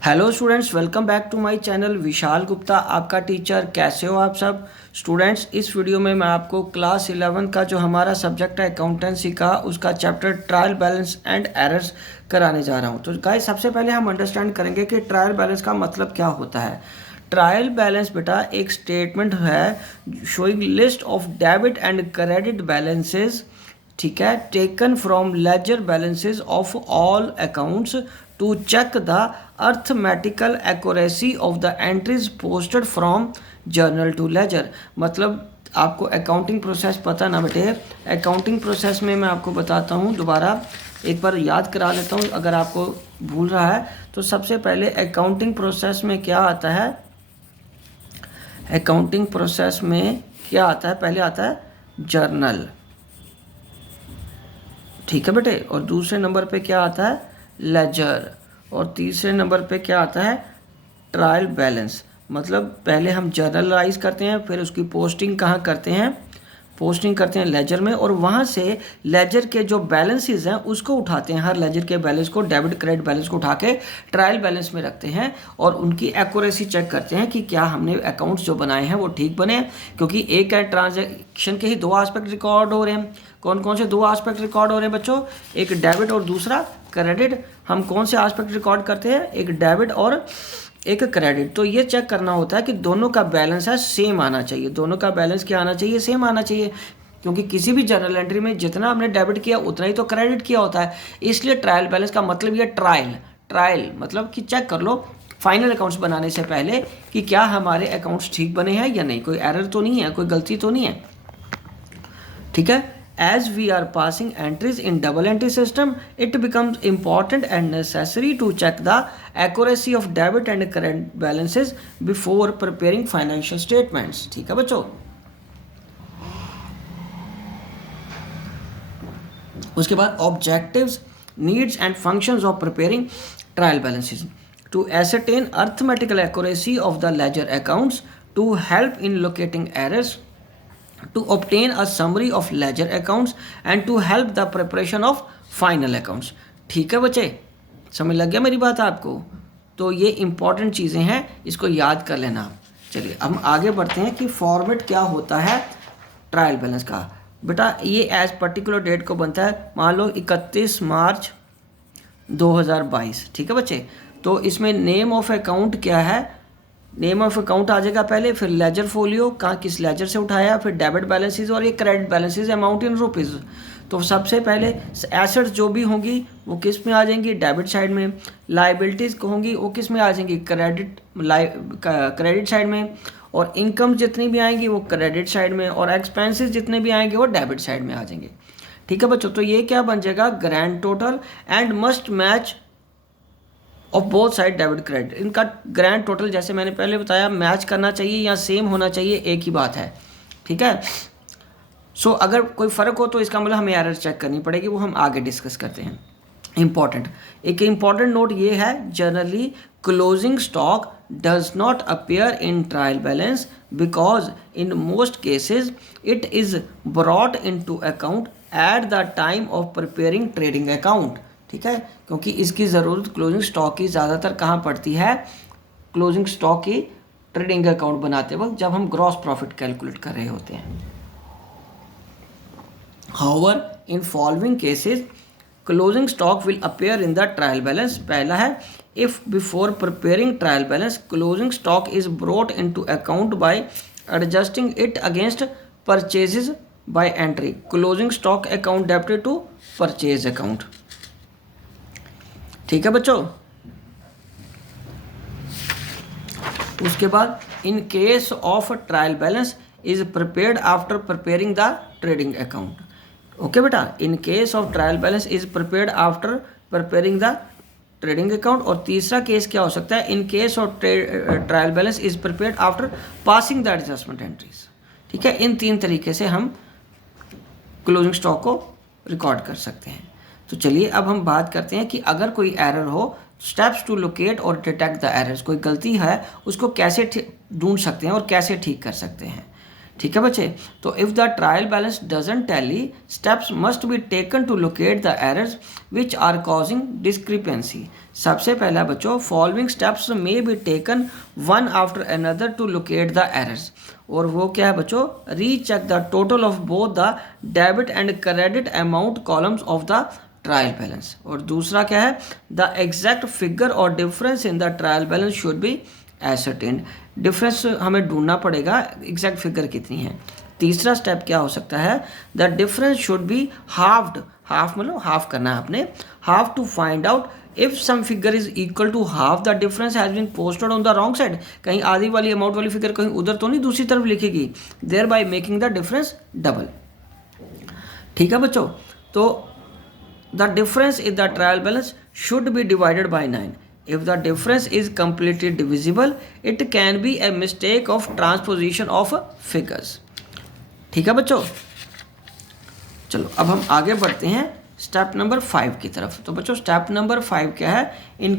Hello students, welcome back to my channel. Vishal Gupta आपका टीचर। कैसे हो आप सब स्टूडेंट्स? इस वीडियो में मैं आपको क्लास 11 का जो हमारा सब्जेक्ट है अकाउंटेंसी का, उसका chapter trial balance and errors कराने जा रहा हूं। तो गाइस, सबसे पहले हम अंडरस्टैंड करेंगे कि ट्रायल बैलेंस का मतलब क्या होता है। ट्रायल बैलेंस बेटा एक स्टेटमेंट है showing list of debit and credit balances, ठीक है, taken from ledger balances of all accounts to check the arithmetical accuracy of the entries posted from journal to ledger. मतलब आपको अकाउंटिंग प्रोसेस पता ना बेटे। अकाउंटिंग प्रोसेस में मैं आपको बताता हूँ, दोबारा एक बार याद करा लेता हूँ अगर आपको भूल रहा है तो। सबसे पहले अकाउंटिंग प्रोसेस में क्या आता है, अकाउंटिंग प्रोसेस में क्या आता है, पहले आता है जर्नल, ठीक है बेटे, और दूसरे नंबर पे क्या आता है लेजर, और तीसरे नंबर पे क्या आता है ट्रायल बैलेंस। मतलब पहले हम जर्नलाइज करते हैं, फिर उसकी पोस्टिंग कहाँ करते हैं, पोस्टिंग करते हैं लेजर में, और वहाँ से लेजर के जो बैलेंसेस हैं उसको उठाते हैं, हर लेजर के बैलेंस को, डेबिट क्रेडिट बैलेंस को उठा के ट्रायल बैलेंस में रखते हैं और उनकी एक्यूरेसी चेक करते हैं कि क्या हमने अकाउंट्स जो बनाए हैं वो ठीक बने हैं। क्योंकि एक ट्रांजैक्शन के ही दो आस्पेक्ट रिकॉर्ड हो रहे हैं। कौन कौन से दो आस्पेक्ट रिकॉर्ड हो रहे हैं बच्चों? एक डेबिट और दूसरा क्रेडिट। हम कौन से आस्पेक्ट रिकॉर्ड करते हैं? एक डेबिट और एक क्रेडिट। तो ये चेक करना होता है कि दोनों का बैलेंस है सेम आना चाहिए, दोनों का बैलेंस क्या आना चाहिए, सेम आना चाहिए। क्योंकि किसी भी जर्नल एंट्री में जितना हमने डेबिट किया उतना ही तो क्रेडिट किया होता है। इसलिए ट्रायल बैलेंस का मतलब ये ट्रायल, ट्रायल मतलब कि चेक कर लो फाइनल अकाउंट्स बनाने से पहले कि क्या हमारे अकाउंट्स ठीक बने हैं या नहीं, कोई एरर तो नहीं है, कोई गलती तो नहीं है, ठीक है। As we are passing entries in double entry system, it becomes important and necessary to check the accuracy of debit and credit balances before preparing financial statements, ठीक है बच्चों। उसके बाद objectives, needs and functions of preparing trial balances to ascertain arithmetical accuracy of the ledger accounts, to help in locating errors, to obtain a summary of ledger accounts and to help the preparation of final accounts। ठीक है बच्चे, समझ लग गया मेरी बात आपको? तो ये इंपॉर्टेंट चीज़ें हैं, इसको याद कर लेना आप। चलिए हम आगे बढ़ते हैं कि फॉर्मेट क्या होता है ट्रायल बैलेंस का। बेटा ये एज पर्टिकुलर डेट को बनता है, मान लो 31 मार्च 2022, ठीक है बच्चे। तो इसमें नेम ऑफ अकाउंट क्या है, नेम ऑफ अकाउंट आ जाएगा पहले, फिर लेजर फोलियो कहाँ किस लेजर से उठाया, फिर डेबिट बैलेंसेस और ये credit balances amount in rupees. तो सबसे पहले एसेट्स जो भी होंगी वो किस में आ जाएंगी, डेबिट साइड में। लाइबिलिटीज़ होंगी वो किस में आ जाएंगी, क्रेडिट साइड में। और इनकम जितनी भी आएंगी वो क्रेडिट साइड में, और एक्सपेंसेस जितने भी आएंगे वो डेबिट साइड में आ जाएंगे, ठीक है बच्चों। तो ये क्या बन जाएगा, grand total and must match of both side debit credit. इनका ग्रैंड टोटल जैसे मैंने पहले बताया मैच करना चाहिए या सेम होना चाहिए, एक ही बात है, ठीक है। सो अगर कोई फ़र्क हो तो इसका मतलब हमें एरर चेक करनी पड़ेगी, वो हम आगे डिस्कस करते हैं। इंपॉर्टेंट, एक इम्पॉर्टेंट नोट ये है, generally closing stock does not appear in trial balance because in most cases it is brought in to account at the time of preparing trading account, ठीक है। क्योंकि इसकी ज़रूरत क्लोजिंग स्टॉक की ज़्यादातर कहाँ पड़ती है, क्लोजिंग स्टॉक की ट्रेडिंग अकाउंट बनाते वक्त जब हम ग्रॉस प्रॉफिट कैलकुलेट कर रहे होते हैं। However in following cases closing stock will appear in the trial balance. पहला है, if before preparing trial balance closing stock is brought into account by adjusting it against purchases by entry, closing stock account debited to purchase account, ठीक है बच्चों। उसके बाद in case of trial balance is prepared after preparing the trading account, okay बेटा। In case of trial balance is prepared after preparing the trading account. और तीसरा case क्या हो सकता है, in case of trial balance is prepared after passing the adjustment entries, ठीक है। इन तीन तरीके से हम क्लोजिंग स्टॉक को रिकॉर्ड कर सकते हैं। तो चलिए अब हम बात करते हैं कि अगर कोई एरर हो, स्टेप्स टू लोकेट और डिटेक्ट द एरर्स, कोई गलती है उसको कैसे ढूंढ सकते हैं और कैसे ठीक कर सकते हैं, ठीक है बच्चे। तो if the trial balance doesn't tally, steps must be taken to locate the errors which are causing discrepancy. सबसे पहला बच्चों, following steps may be taken one after another to locate the errors. और वो क्या है बच्चों, recheck the total of both the debit and credit amount columns of the trial balance. और दूसरा क्या है, द एग्जैक्ट फिगर और difference in the trial balance should be ascertained. Difference हमें ढूंढना पड़ेगा, एग्जैक्ट फिगर कितनी है। तीसरा स्टेप क्या हो सकता है, the difference should be halved. Half मतलब हाफ करना है आपने, half to find out if some figure is equal to half the difference has been posted on the wrong side. कहीं आधी वाली अमाउंट वाली फिगर कहीं उधर तो नहीं दूसरी तरफ लिखेगी, there by making the difference double. ठीक है बच्चों, तो the difference in the trial balance should be divided by 9। If the difference is completely divisible, it can be a mistake of transposition of figures। ठीक है बच्चों, चलो अब हम आगे बढ़ते हैं स्टेप नंबर 5 की तरफ। तो बच्चों स्टेप नंबर 5 क्या है, in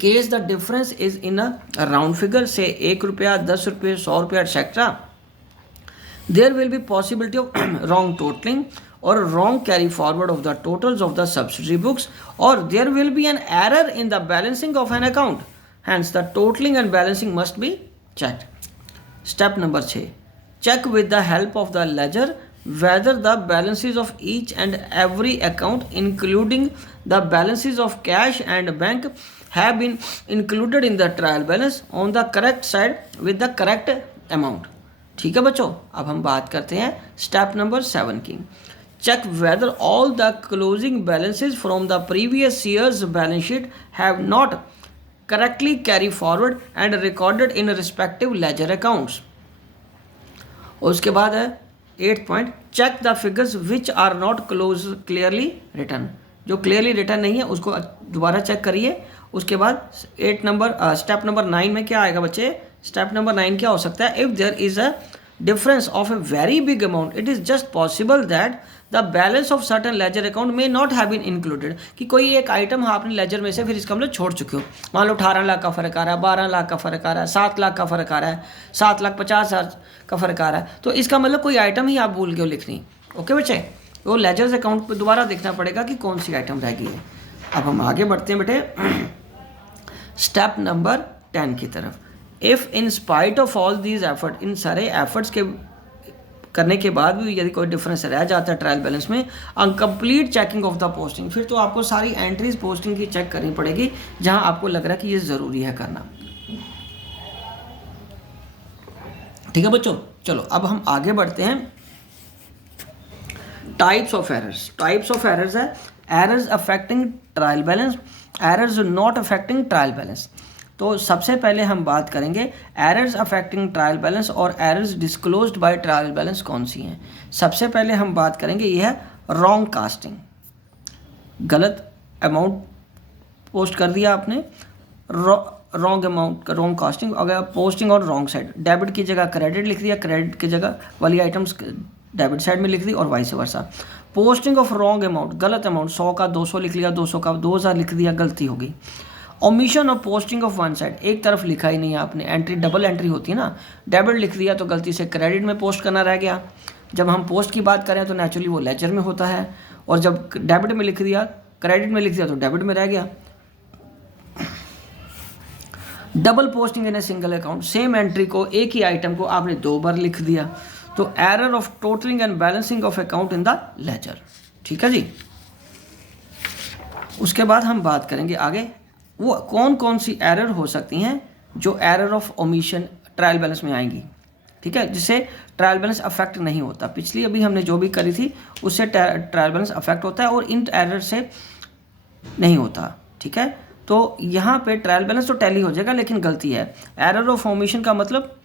case the difference is in a round figure से 1 रुपया, 10 रुपये, 100 रुपया etcetera, there will be possibility of wrong totalling or wrong carry forward of the totals of the subsidiary books, or there will be an error in the balancing of an account, hence the totaling and balancing must be checked। Step number 6, check with the help of the ledger whether the balances of each and every account including the balances of cash and bank have been included in the trial balance on the correct side with the correct amount। ठीक है बच्चों, अब हम बात करते हैं step number 7 की। Check whether all the closing balances from the previous year's balance sheet have not correctly carried forward and recorded in respective ledger accounts। और उसके बाद है 8 point, check the figures which are not clearly written. जो clearly written नहीं है उसको दोबारा check करिए। उसके बाद स्टेप नंबर 9 में क्या आएगा बच्चे, स्टेप नंबर 9 क्या हो सकता है, if there is a difference of a very big amount, it is just possible that the balance of certain ledger account may not have been included। कि कोई एक आइटम आपने लेजर में से फिर इसका मतलब छोड़ चुके हो, मान लो 18 लाख का फ़र्क आ रहा है, 12 लाख का फ़र्क आ रहा है, 7 लाख का फ़र्क आ रहा है, 7,50,000 का फ़र्क आ रहा है, तो इसका मतलब कोई आइटम ही आप भूल गए हो लिखनी। ओके बच्चे, वो लेजर्स अकाउंट पर दोबारा देखना पड़ेगा कि कौन सी आइटम रह गई है। अब हम आगे बढ़ते हैं बेटे स्टेप नंबर 10 की तरफ। If in spite of all these effort, इन सारे एफर्ट्स के करने के बाद भी यदि कोई डिफरेंस रह जाता है ट्रायल बैलेंस में, incomplete checking of the posting, फिर तो आपको सारी एंट्रीज पोस्टिंग की चेक करनी पड़ेगी जहां आपको लग रहा है कि ये ज़रूरी है करना। ठीक है बच्चों, चलो अब हम आगे बढ़ते हैं types of errors. Types of errors है errors affecting trial balance, errors not affecting trial balance. तो सबसे पहले हम बात करेंगे एरर्स अफेक्टिंग ट्रायल बैलेंस और errors disclosed by trial balance कौन सी हैं। सबसे पहले हम बात करेंगे ये है रॉन्ग कास्टिंग, गलत अमाउंट पोस्ट कर दिया आपने, रॉन्ग अमाउंट, रॉन्ग कास्टिंग, अगर पोस्टिंग और रॉन्ग साइड, डेबिट की जगह क्रेडिट लिख दिया, क्रेडिट की जगह वाली आइटम्स डेबिट साइड में लिख दी और vice versa. Posting of wrong amount, गलत अमाउंट, 100 का 200 लिख लिया, 200 का 2000 लिख दिया, गलती हो गई। Omission of posting of one side, एक तरफ लिखा ही नहीं है आपने, एंट्री डबल एंट्री होती है ना, डेबिट लिख दिया तो गलती से क्रेडिट में पोस्ट करना रह गया। जब हम पोस्ट की बात करें तो नेचुरली वो लेजर में होता है, और जब डेबिट में लिख दिया, क्रेडिट में लिख दिया तो डेबिट में रह गया। Double posting in a single account, same entry को, एक ही आइटम को आपने 2 बार लिख दिया, तो error of totalling and balancing of account in the ledger. ठीक है जी, उसके बाद हम बात करेंगे आगे वो कौन कौन सी एरर हो सकती हैं जो error of omission trial balance में आएंगी। ठीक है, जिससे ट्रायल बैलेंस अफेक्ट नहीं होता। पिछली अभी हमने जो भी करी थी उससे ट्रायल बैलेंस अफेक्ट होता है और इन एरर से नहीं होता। ठीक है, तो यहाँ पे ट्रायल बैलेंस तो टैली हो जाएगा लेकिन गलती है। एरर ऑफ ओमिशन का मतलब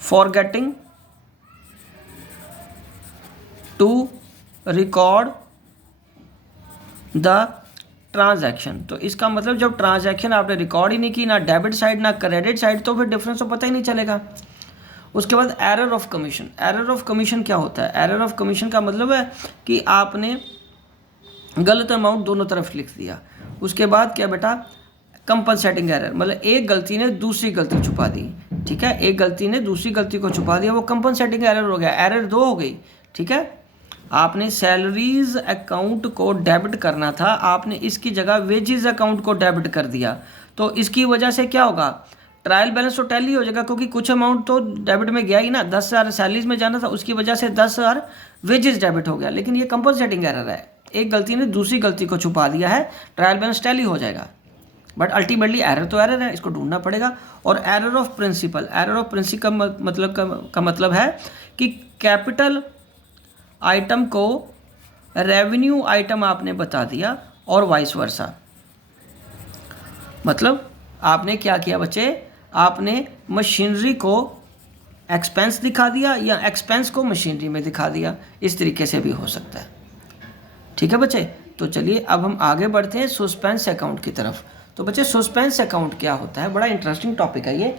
forgetting to record the transaction, तो इसका मतलब जब ट्रांजैक्शन आपने रिकॉर्ड ही नहीं की, ना डेबिट साइड ना क्रेडिट साइड, तो फिर डिफरेंस तो पता ही नहीं चलेगा। उसके बाद error of commission, error of commission क्या होता है, एरर ऑफ कमीशन का मतलब है कि आपने गलत अमाउंट दोनों तरफ लिख दिया। उसके बाद क्या बेटा, कंपनसेटिंग एरर, मतलब एक गलती ने दूसरी गलती छुपा दी, ठीक है, एक गलती ने दूसरी गलती को छुपा दिया, वो कंपनसेटिंग एरर हो गया, एरर 2 हो गई, ठीक है। आपने सैलरीज अकाउंट को डेबिट करना था, आपने इसकी जगह वेजेस अकाउंट को डेबिट कर दिया, तो इसकी वजह से क्या होगा, ट्रायल बैलेंस तो टैली हो जाएगा, क्योंकि कुछ अमाउंट तो डेबिट में गया ही ना, 10,000 सैलरीज में जाना था, उसकी वजह से 10,000 वेजेस डेबिट हो गया, लेकिन ये कंपनसेटिंग एरर है, एक गलती ने दूसरी गलती को छुपा दिया है, ट्रायल बैलेंस टैली हो जाएगा, बट अल्टीमेटली एरर तो एरर है, इसको ढूंढना पड़ेगा। और error of principle, error of principle का मतलब है कि कैपिटल आइटम को रेवेन्यू आइटम आपने बता दिया और वाइस वर्सा, मतलब आपने क्या किया बच्चे, आपने मशीनरी को एक्सपेंस दिखा दिया या एक्सपेंस को मशीनरी में दिखा दिया, इस तरीके से भी हो सकता है, ठीक है बच्चे। तो चलिए अब हम आगे बढ़ते हैं सस्पेंस अकाउंट की तरफ। तो बच्चे सस्पेंस अकाउंट क्या होता है, बड़ा इंटरेस्टिंग टॉपिक है ये।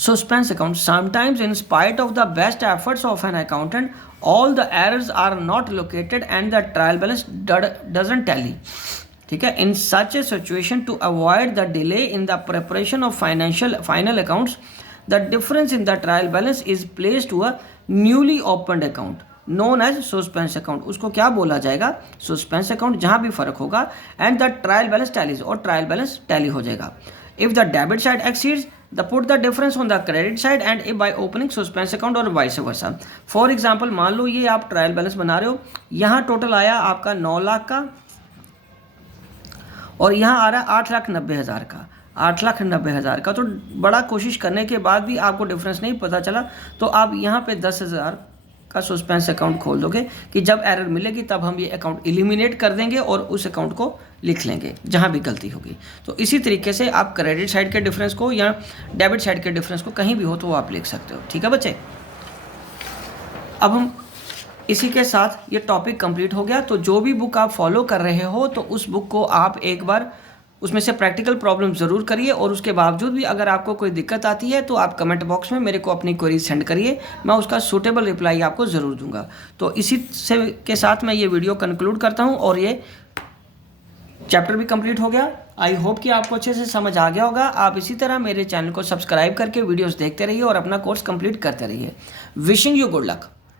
Suspense account, sometimes in spite of the best efforts of an accountant, all the errors are not located and the trial balance doesn't tally, ठीक है। In such a situation, to avoid the delay in the preparation of final accounts, the difference in the trial balance is placed to a newly opened account known as suspense account। उसको क्या बोला जाएगा, suspense account, जहाँ भी फर्क होगा, and the trial balance tallies, और trial balance tally हो जाएगा। If the debit side exceeds, put the difference on the credit side and if by opening suspense account और vice versa। फॉर एग्जाम्पल मान लो ये आप ट्रायल बैलेंस बना रहे हो, यहाँ टोटल आया आपका 9 लाख का और यहाँ आ रहा है 8,90,000 का, 8,90,000 का, तो बड़ा कोशिश करने के बाद भी आपको डिफरेंस नहीं पता चला, तो आप यहाँ पे 10,000 का सस्पेंस अकाउंट खोल दोगे कि जब एरर मिलेगी तब हम ये अकाउंट एलिमिनेट कर देंगे और उस अकाउंट को लिख लेंगे जहाँ भी गलती होगी। तो इसी तरीके से आप क्रेडिट साइड के डिफरेंस को या डेबिट साइड के डिफरेंस को कहीं भी हो तो वो आप लिख सकते हो, ठीक है बच्चे। अब हम इसी के साथ ये टॉपिक कंप्लीट हो गया। तो जो भी बुक आप फॉलो कर रहे हो तो उस बुक को आप एक बार उसमें से प्रैक्टिकल प्रॉब्लम ज़रूर करिए, और उसके बावजूद भी अगर आपको कोई दिक्कत आती है तो आप कमेंट बॉक्स में मेरे को अपनी क्वेरी सेंड करिए, मैं उसका सूटेबल रिप्लाई आपको ज़रूर दूंगा। तो इसी से के साथ मैं ये वीडियो कंक्लूड करता हूँ और ये चैप्टर भी कंप्लीट हो गया। आई होप कि आपको अच्छे से समझ आ गया होगा। आप इसी तरह मेरे चैनल को सब्सक्राइब करके वीडियोज़ देखते रहिए और अपना कोर्स कंप्लीट करते रहिए। Wishing you good luck.